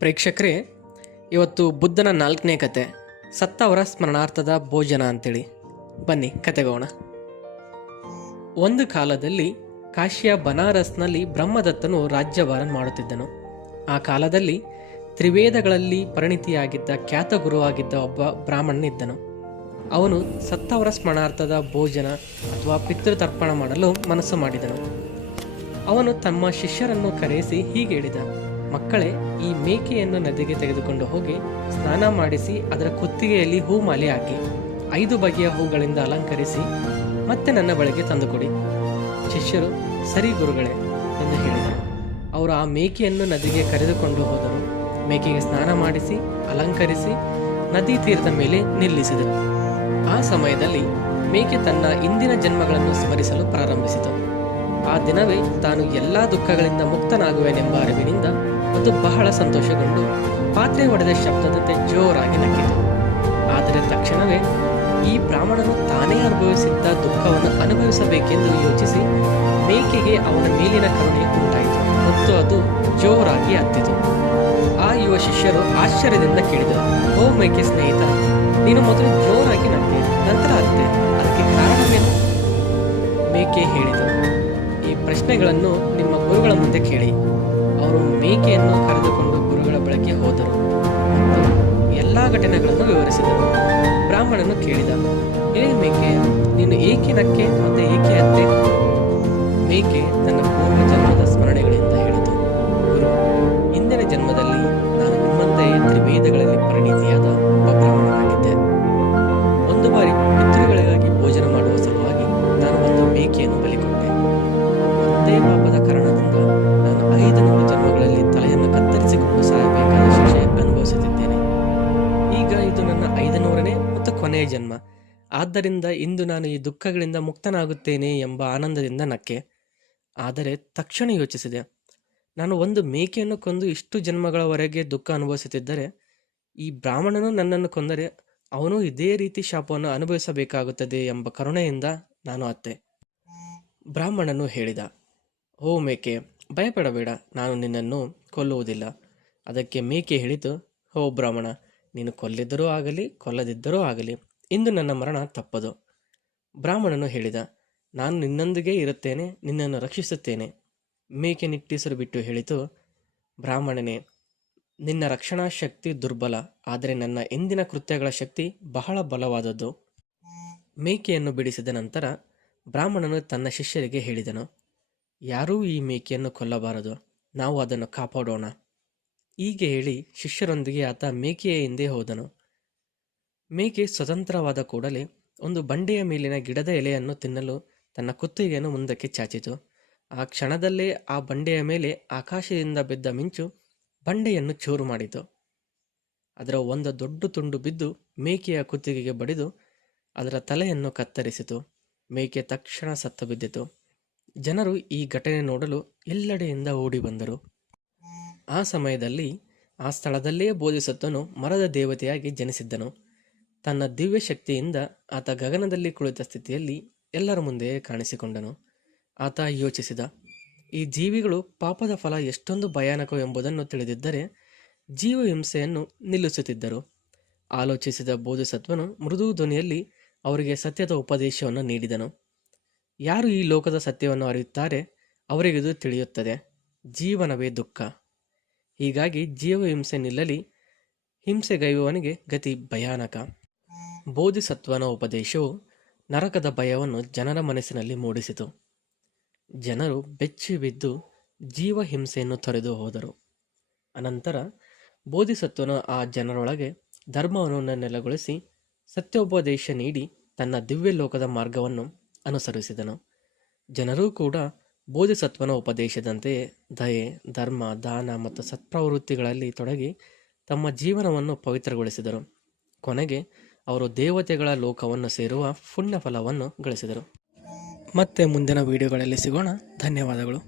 ಪ್ರೇಕ್ಷಕರೇ, ಇವತ್ತು ಬುದ್ಧನ 4ನೇ ಕತೆ, ಸತ್ತವರ ಸ್ಮರಣಾರ್ಥದ ಭೋಜನ ಅಂತೇಳಿ. ಬನ್ನಿ ಕತೆಗೋಣ. ಒಂದು ಕಾಲದಲ್ಲಿ ಕಾಶಿಯ ಬನಾರಸ್ನಲ್ಲಿ ಬ್ರಹ್ಮದತ್ತನು ರಾಜ್ಯಭಾರ ಮಾಡುತ್ತಿದ್ದನು. ಆ ಕಾಲದಲ್ಲಿ ತ್ರಿವೇದಗಳಲ್ಲಿ ಪರಿಣಿತಿಯಾಗಿದ್ದ ಖ್ಯಾತ ಗುರುವಾಗಿದ್ದ ಒಬ್ಬ ಬ್ರಾಹ್ಮಣನಿದ್ದನು. ಅವನು ಸತ್ತವರ ಸ್ಮರಣಾರ್ಥದ ಭೋಜನ ಅಥವಾ ಪಿತೃತರ್ಪಣ ಮಾಡಲು ಮನಸ್ಸು ಮಾಡಿದನು. ಅವನು ತಮ್ಮ ಶಿಷ್ಯರನ್ನು ಕರೆಯಿಸಿ ಹೀಗೆ ಹೇಳಿದ: ಮಕ್ಕಳೇ, ಈ ಮೇಕೆಯನ್ನು ನದಿಗೆ ತೆಗೆದುಕೊಂಡು ಹೋಗಿ ಸ್ನಾನ ಮಾಡಿಸಿ ಅದರ ಕುತ್ತಿಗೆಯಲ್ಲಿ ಹೂಮಾಲೆ ಹಾಕಿ 5 ಬಗೆಯ ಹೂಗಳಿಂದ ಅಲಂಕರಿಸಿ ಮತ್ತೆ ನನ್ನ ಬಳಿಗೆ ತಂದುಕೊಡಿ. ಶಿಷ್ಯರು ಸರಿ ಗುರುಗಳೇ ಎಂದು ಹೇಳಿದರು. ಅವರು ಆ ಮೇಕೆಯನ್ನು ನದಿಗೆ ಕರೆದುಕೊಂಡು ಹೋದರು. ಮೇಕೆಗೆ ಸ್ನಾನ ಮಾಡಿಸಿ ಅಲಂಕರಿಸಿ ನದಿ ತೀರದ ಮೇಲೆ ನಿಲ್ಲಿಸಿದರು. ಆ ಸಮಯದಲ್ಲಿ ಮೇಕೆ ತನ್ನ ಇಂದಿನ ಜನ್ಮಗಳನ್ನು ಸ್ಮರಿಸಲು ಪ್ರಾರಂಭಿಸಿತು. ಆ ದಿನವೇ ತಾನು ಎಲ್ಲ ದುಃಖಗಳಿಂದ ಮುಕ್ತನಾಗುವೆನೆಂಬ ಅರಿವಿನಿಂದ ಅದು ಬಹಳ ಸಂತೋಷಗೊಂಡು ಪಾತ್ರೆ ಒಡೆದ ಶಬ್ದದಂತೆ ಜೋರಾಗಿ ನಕ್ಕಿತು. ಆದರೆ ತಕ್ಷಣವೇ ಈ ಬ್ರಾಹ್ಮಣನು ತಾನೇ ಅನುಭವಿಸಿದ್ದ ದುಃಖವನ್ನು ಅನುಭವಿಸಬೇಕೆಂದು ಯೋಚಿಸಿ ಮೇಕೆಗೆ ಅವನ ಮೇಲಿನ ಕರುಣೆ ಉಂಟಾಯಿತು ಮತ್ತು ಅದು ಜೋರಾಗಿ ಹತ್ತಿತು. ಆ ಯುವ ಶಿಷ್ಯರು ಆಶ್ಚರ್ಯದಿಂದ ಕೇಳಿದರು: ಓ ಮೇಕೆ ಸ್ನೇಹಿತ, ನೀನು ಮೊದಲು ಜೋರಾಗಿ ನಕ್ಕೆ, ನಂತರ ಹತ್ತೆ, ಅದಕ್ಕೆ ಕಾರಣವೇನು? ಮೇಕೆ ಹೇಳಿದರು: ಈ ಪ್ರಶ್ನೆಗಳನ್ನು ನಿಮ್ಮ ಗುರುಗಳ ಮುಂದೆ ಕೇಳಿ. ಅವರು ಮೇಕೆಯನ್ನು ಕರೆದುಕೊಂಡು ಗುರುಗಳ ಬಳಿಗೆ ಹೋದರು ಮತ್ತು ಎಲ್ಲ ಘಟನೆಗಳನ್ನು ವಿವರಿಸಿದರು. ಬ್ರಾಹ್ಮಣನು ಕೇಳಿದ: ಏ ಮೇಕೆ, ನೀನು ಏಕೆ ನಕ್ಕೆ ಮತ್ತೆ ಏಕೆ ಹತ್ತೆ? ಮೇಕೆ ತನ್ನ ಪೂರ್ವ ಜನ್ಮದ ಸ್ಮರಣೆಗಳಿಂದ ಹೇಳಿತು: ಗುರು, ಹಿಂದಿನ ಜನ್ಮದಲ್ಲಿ ನಾನು ನಿಮ್ಮಂತೆಯೇ ತ್ರಿವೇದಗಳಲ್ಲಿ ಪರಿಣಿತಿಯಾದ ಒಬ್ಬ ಬ್ರಾಹ್ಮಣನಾಗಿದ್ದೆ. ಒಂದು ಬಾರಿ ಪಿತೃಗಳಿಗಾಗಿ ಭೋಜನ ಮಾಡುವ ಸಲುವಾಗಿ ನಾನು ಒಂದು ಮೇಕೆಯನ್ನು ಬಲಿಕೊಟ್ಟೆ. ಒಂದೇ ಪಾಪದ ಕಾರಣದಿಂದ ನಾನು 500 ಜನ್ಮಗಳಲ್ಲಿ ತಲೆಯನ್ನು ಕತ್ತರಿಸಿಕೊಂಡು ಸಾಯಬೇಕಾದ ಶಿಕ್ಷೆ ಅನುಭವಿಸುತ್ತಿದ್ದೇನೆ. ಈಗ ಇದು ನನ್ನ 500ನೇ ಮತ್ತು ಕೊನೆಯ ಜನ್ಮ. ಆದ್ದರಿಂದ ಇಂದು ನಾನು ಈ ದುಃಖಗಳಿಂದ ಮುಕ್ತನಾಗುತ್ತೇನೆ ಎಂಬ ಆನಂದದಿಂದ ನಕ್ಕೆ. ಆದರೆ ತಕ್ಷಣ ಯೋಚಿಸಿದೆ, ನಾನು ಒಂದು ಮೇಕೆಯನ್ನು ಕೊಂದು ಇಷ್ಟು ಜನ್ಮಗಳವರೆಗೆ ದುಃಖ ಅನುಭವಿಸುತ್ತಿದ್ದರೆ ಈ ಬ್ರಾಹ್ಮಣನು ನನ್ನನ್ನು ಕೊಂದರೆ ಅವನು ಇದೇ ರೀತಿ ಶಾಪವನ್ನು ಅನುಭವಿಸಬೇಕಾಗುತ್ತದೆ ಎಂಬ ಕರುಣೆಯಿಂದ ನಾನು ಅತ್ತೆ. ಬ್ರಾಹ್ಮಣನು ಹೇಳಿದ: ಓ ಮೇಕೆ, ಭಯಪಡಬೇಡ, ನಾನು ನಿನ್ನನ್ನು ಕೊಲ್ಲುವುದಿಲ್ಲ. ಅದಕ್ಕೆ ಮೇಕೆ ಹೇಳಿತು: ಓ ಬ್ರಾಹ್ಮಣ, ನೀನು ಕೊಲ್ಲಿದ್ದರೂ ಆಗಲಿ ಕೊಲ್ಲದಿದ್ದರೂ ಆಗಲಿ ಇಂದು ನನ್ನ ಮರಣ ತಪ್ಪದು. ಬ್ರಾಹ್ಮಣನು ಹೇಳಿದ: ನಾನು ನಿನ್ನೊಂದಿಗೆ ಇರುತ್ತೇನೆ, ನಿನ್ನನ್ನು ರಕ್ಷಿಸುತ್ತೇನೆ. ಮೇಕೆ ನಿಟ್ಟುಸಿರು ಬಿಟ್ಟು ಹೇಳಿತು: ಬ್ರಾಹ್ಮಣನೇ, ನಿನ್ನ ರಕ್ಷಣಾ ಶಕ್ತಿ ದುರ್ಬಲ, ಆದರೆ ನನ್ನ ಇಂದಿನ ಕೃತ್ಯಗಳ ಶಕ್ತಿ ಬಹಳ ಬಲವಾದದ್ದು. ಮೇಕೆಯನ್ನು ಬಿಡಿಸಿದ ನಂತರ ಬ್ರಾಹ್ಮಣನು ತನ್ನ ಶಿಷ್ಯರಿಗೆ ಹೇಳಿದನು: ಯಾರೂ ಈ ಮೇಕೆಯನ್ನು ಕೊಲ್ಲಬಾರದು, ನಾವು ಅದನ್ನು ಕಾಪಾಡೋಣ. ಹೀಗೆ ಹೇಳಿ ಶಿಷ್ಯರೊಂದಿಗೆ ಆತ ಮೇಕೆಯ ಹಿಂದೆ ಹೋದನು. ಮೇಕೆ ಸ್ವತಂತ್ರವಾದ ಕೂಡಲೇ ಒಂದು ಬಂಡೆಯ ಮೇಲಿನ ಗಿಡದ ಎಲೆಯನ್ನು ತಿನ್ನಲು ತನ್ನ ಕುತ್ತಿಗೆಯನ್ನು ಮುಂದಕ್ಕೆ ಚಾಚಿತು. ಆ ಕ್ಷಣದಲ್ಲೇ ಆ ಬಂಡೆಯ ಮೇಲೆ ಆಕಾಶದಿಂದ ಬಿದ್ದ ಮಿಂಚು ಬಂಡೆಯನ್ನು ಚೂರು ಮಾಡಿತು. ಅದರ ಒಂದು ದೊಡ್ಡ ತುಂಡು ಬಿದ್ದು ಮೇಕೆಯ ಕುತ್ತಿಗೆಗೆ ಬಡಿದು ಅದರ ತಲೆಯನ್ನು ಕತ್ತರಿಸಿತು. ಮೇಕೆ ತಕ್ಷಣ ಸತ್ತು ಬಿದ್ದಿತು. ಜನರು ಈ ಘಟನೆ ನೋಡಲು ಎಲ್ಲೆಡೆಯಿಂದ ಓಡಿ ಬಂದರು. ಆ ಸಮಯದಲ್ಲಿ ಆ ಸ್ಥಳದಲ್ಲೇ ಬೋಧಿಸತ್ವನು ಮರದ ದೇವತೆಯಾಗಿ ಜನಿಸಿದ್ದನು. ತನ್ನ ದಿವ್ಯ ಶಕ್ತಿಯಿಂದ ಆತ ಗಗನದಲ್ಲಿ ಕುಳಿತ ಸ್ಥಿತಿಯಲ್ಲಿ ಎಲ್ಲರ ಮುಂದೆ ಕಾಣಿಸಿಕೊಂಡನು. ಆತ ಯೋಚಿಸಿದ: ಈ ಜೀವಿಗಳು ಪಾಪದ ಫಲ ಎಷ್ಟೊಂದು ಭಯಾನಕವೆಂಬುದನ್ನು ತಿಳಿದಿದ್ದರೆ ಜೀವಹಿಂಸೆಯನ್ನು ನಿಲ್ಲಿಸುತ್ತಿದ್ದರು. ಆಲೋಚಿಸಿದ ಬೋಧಿಸತ್ವನು ಮೃದು ಧ್ವನಿಯಲ್ಲಿ ಅವರಿಗೆ ಸತ್ಯದ ಉಪದೇಶವನ್ನು ನೀಡಿದನು. ಯಾರು ಈ ಲೋಕದ ಸತ್ಯವನ್ನು ಅರಿಯುತ್ತಾರೆ ಅವರಿಗಿದು ತಿಳಿಯುತ್ತದೆ: ಜೀವನವೇ ದುಃಖ. ಹೀಗಾಗಿ ಜೀವಹಿಂಸೆ ನಿಲ್ಲಲಿ, ಹಿಂಸೆಗೈಯುವವನಿಗೆ ಗತಿ ಭಯಾನಕ. ಬೋಧಿಸತ್ವನ ಉಪದೇಶವು ನರಕದ ಭಯವನ್ನು ಜನರ ಮನಸ್ಸಿನಲ್ಲಿ ಮೂಡಿಸಿತು. ಜನರು ಬೆಚ್ಚಿ ಬಿದ್ದು ಜೀವಹಿಂಸೆಯನ್ನು ತೊರೆದು ಹೋದರು. ಅನಂತರ ಬೋಧಿಸತ್ವನು ಆ ಜನರೊಳಗೆ ಧರ್ಮವನ್ನು ನೆಲೆಗೊಳಿಸಿ ಸತ್ಯೋಪದೇಶ ನೀಡಿ ತನ್ನ ದಿವ್ಯ ಲೋಕದ ಮಾರ್ಗವನ್ನು ಅನುಸರಿಸಿದನು. ಜನರೂ ಕೂಡ ಬೋಧಿಸತ್ವನ ಉಪದೇಶದಂತೆಯೇ ದಯೆ, ಧರ್ಮ, ದಾನ ಮತ್ತು ಸತ್ಪ್ರವೃತ್ತಿಗಳಲ್ಲಿ ತೊಡಗಿ ತಮ್ಮ ಜೀವನವನ್ನು ಪವಿತ್ರಗೊಳಿಸಿದರು. ಕೊನೆಗೆ ಅವರು ದೇವತೆಗಳ ಲೋಕವನ್ನು ಸೇರುವ ಪುಣ್ಯ ಫಲವನ್ನು ಗಳಿಸಿದರು. ಮತ್ತೆ ಮುಂದಿನ ವಿಡಿಯೋಗಳಲ್ಲಿ ಸಿಗೋಣ. ಧನ್ಯವಾದಗಳು.